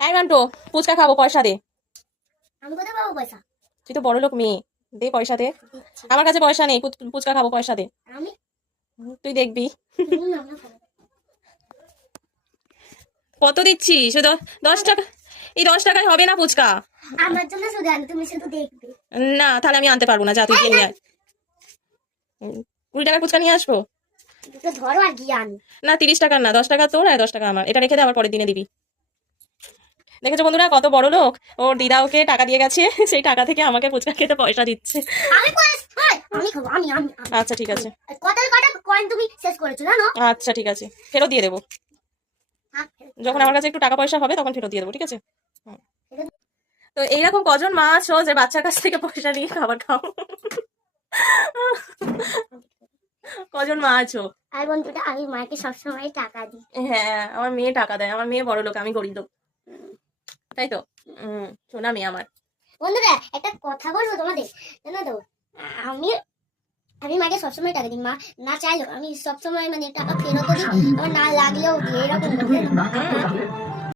এক ঘন্টো ফুচকা খাবো, পয়সা দে। আমি কোথায় পাবো পয়সা? তুই তো বড় লোক মেয়ে, দে পয়সা দে। দিচ্ছি। আমার কাছে পয়সা নেই, ফুচকা খাবো, পয়সা দে। আমি তুই দেখবি। আমরা খাবো। কত দিচ্ছি? শুধু 10 টাকা? এই 10 টাকায় হবে না ফুচকা। আমার জন্য শুধু আনি, তুমি শুধু দেখবে। না তাহলে আমি আনতে পারবো না, যা তুই গিয়ে নিয়ে আয়। 20 টাকার ফুচকা নিয়ে আসবো। দুটো ধরো আর গিয়ে আনি। না 30 টাকার না, 10 টাকা তোর আর 10 টাকা আমার। এটা রেখে দে, আবার পরের দিনে দিবি। দেখেছো বন্ধুরা কত বড় লোক, ওর দিদা ওকে টাকা দিয়ে গেছে, সেই টাকা থেকে আমাকে ফুচকা খেতে পয়সা দিচ্ছে। আমি আমি খাবো, আমি। আচ্ছা ঠিক আছে। কটা কয়েন তুমি শেষ করেছো জানো? আচ্ছা ঠিক আছে, ফেরত দিয়ে দেবো। যখন আমার কাছে একটু টাকা পয়সা হবে তখন ফেরত দিয়ে দেবো, ঠিক আছে? তো এইরকম কজন মা আছো যে বাচ্চার কাছ থেকে পয়সা নিয়ে খাবার খাও? কজন মা আছো? আর বন্ধুটা, আমি মাকে সবসময় টাকা দিই। হ্যাঁ, আমার মেয়ে টাকা দেয়। আমার মেয়ে বড় লোক, আমি গরিব লোক, তাই তো? শোনা মেয়ে আমার। বন্ধুরা একটা কথা বলবো তোমাদের, জানো তো, আমি আমি মাকে সবসময় টাকা দিই। মা না চাইলেও আমি সবসময় মানে টাকা ফেরতও দিই, আমার না লাগলেও দিই, এরকম